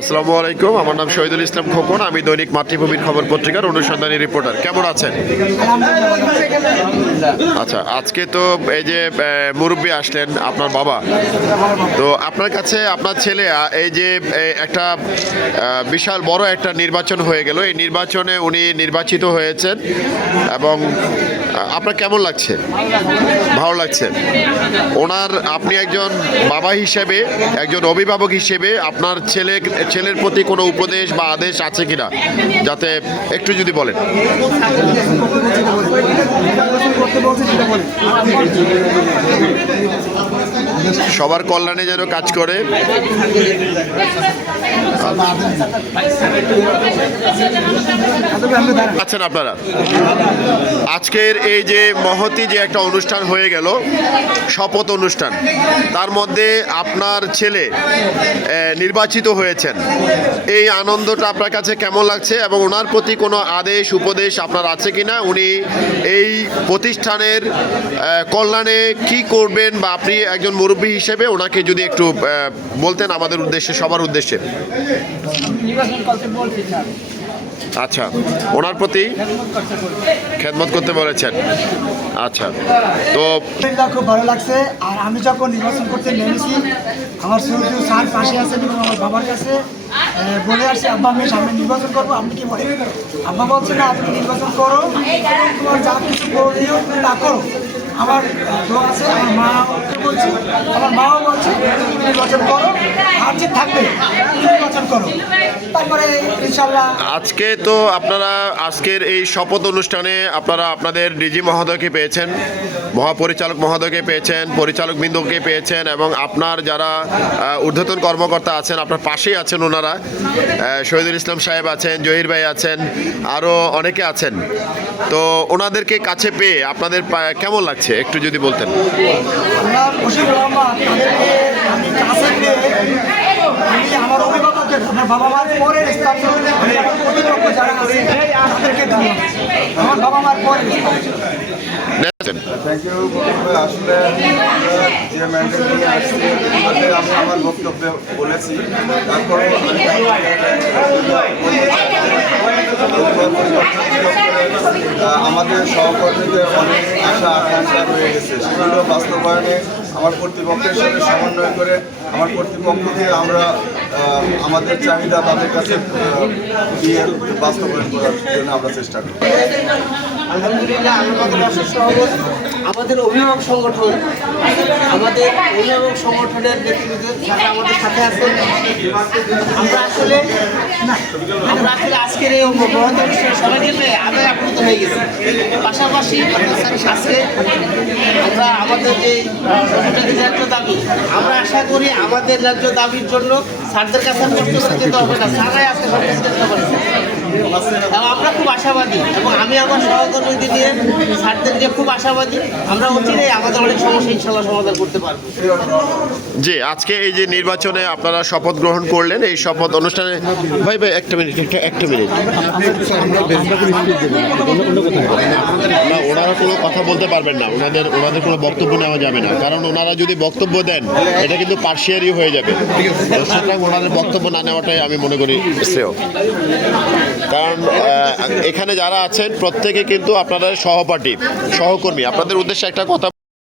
আসসালামু আলাইকুম, আমার নাম শহীদুল ইসলাম খোকন। আমি দৈনিক মাতৃভূমির খবর পত্রিকার অনুসন্ধানী রিপোর্টার। কেমন আছেন? আচ্ছা, আজকে তো এই যে মুরব্বী আসলেন, আপনার বাবা, তো আপনার কাছে আপনার ছেলে এই যে একটা বিশাল বড় একটা নির্বাচন হয়ে গেল, এই নির্বাচনে উনি নির্বাচিত হয়েছেন এবং আপনার কেমন লাগছে? ভালো লাগছে। আপনি একজন বাবা হিসেবে, একজন অভিভাবক হিসেবে আপনার ছেলের প্রতি কোনো উপদেশ বা আদেশ আছে কিনা, যাতে একটু যদি বলেন। সবার কল্যাণে যেন কাজ করে। আছেন আপনারা, আজকের এই যে মহতী যে একটা অনুষ্ঠান হয়ে গেল, শপথ অনুষ্ঠান, তার মধ্যে আপনার ছেলে নির্বাচিত হয়েছেন, এই আনন্দটা আপনার কাছে কেমন লাগছে এবং ওনার প্রতি কোনো আদেশ উপদেশ আপনার আছে কিনা? উনি এই প্রতিষ্ঠানের কল্যাণে কি করবেন, বা আপনি একজন মুরব্বী হিসেবে ওনাকে যদি একটু বলতেন আমাদের উদ্দেশ্যে, সবার উদ্দেশ্যে। আচ্ছা, ওনার প্রতি খেদমত করতে বলেছেন। আচ্ছা, তো খুব ভালো লাগছে। আর আমি যখন নির্বাচন করতে নেমেছি, আমার সুরজু স্যার পাশে আছেন এবং আমার বাবার কাছে বলে আসছে, আব্বা আমি সামনে নির্বাচন করবো, আপনি কি বলেন? আব্বা বলছে না, আপনি নির্বাচন করো, তোমার যা কিছু করলেও তুমি তা করো। আমার দোয়া আছে, আমার মাকে বলছি, আমার মাও বলছে নির্বাচন করো, আর যে থাকবে নির্বাচন করো, তারপরে ইনশাল্লাহ। আজকে তো আপনারা আজকের এই শপথ অনুষ্ঠানে আপনারা আপনাদের ডিজি মহোদয়কে পেয়েছেন, মহাপরিচালক মহোদয়কে পেয়েছেন, পরিচালক বৃন্দকে পেয়েছেন, এবং আপনার যারা ঊর্ধ্বতন কর্মকর্তা আছেন আপনার পাশেই আছেন, ওনারা শহীদুল ইসলাম সাহেব আছেন, জহির ভাই আছেন, আরও অনেকে আছেন। তো ওনাদেরকে কাছে পেয়ে আপনাদের কেমন লাগছে একটু যদি বলতেন। আমার অভিভাবকদের, আমার বাবা মার পরে প্রতিপক্ষ যারা আছে তাদেরকে ধন্যবাদ। আমার বাবা মার পরে থ্যাংক ইউ। আসলে যে ম্যান্ডেট নিয়ে আসছি, আমি আমার বক্তব্যে বলেছি। তারপরে আমাদের সহকর্মীদের অনেক আশা আকাঙ্ক্ষা রয়ে গেছে, সেগুলো বাস্তবায়নে আমার কর্তৃপক্ষের সাথে সমন্বয় করে আমার কর্তৃপক্ষকে আমরা আমাদের চাহিদা তাদের কাছে দিয়ে বাস্তবায়ন করার জন্য আমরা চেষ্টা করি। আলহামদুলিল্লাহ, আমাদের অভিভাবক সংগঠনের নেতৃত্বে যারা আমাদের সাথে আছেন, আমরা আসলে আজকের এই মহৎ অনুষ্ঠানে সবাইকে পেয়ে আদায় আপ্লুত হয়ে গেছি। পাশাপাশি আজকে আমরা আমাদের যে ন্যায্য দাবি, আমরা আশা করি আমাদের ন্যায্য দাবির জন্য স্যারদের কাছে কষ্ট করে যেতে হবে না, স্যাররাই আজকে সব কিছু চেষ্টা করেছে। আমরা খুব আশাবাদী, এবং আমি আমার সহকর্মীদের নিয়ে, স্যারদের নিয়ে খুব আশাবাদী। আমরা অচিরেই আমাদের অনেক সমস্যা ইনশাল্লাহ সমাধান করতে পারবো। জি, আজকে এই যে নির্বাচনে আপনারা শপথ গ্রহণ করলেন, এই শপথ অনুষ্ঠানে ভাই একটা মিনিট না, ওনারা কোনো কথা বলতে পারবেন না, ওনাদের কোনো বক্তব্য নেওয়া যাবে না, কারণ ওনারা যদি বক্তব্য দেন এটা কিন্তু পার্শিয়ারি হয়ে যাবে। সুতরাং ওনাদের বক্তব্য না নেওয়াটাই আমি মনে করি শ্রেয়, কারণ এখানে যারা আছেন প্রত্যেকে কিন্তু আপনাদের সহপাঠী, সহকর্মী। আপনাদের উদ্দেশ্যে একটা কথা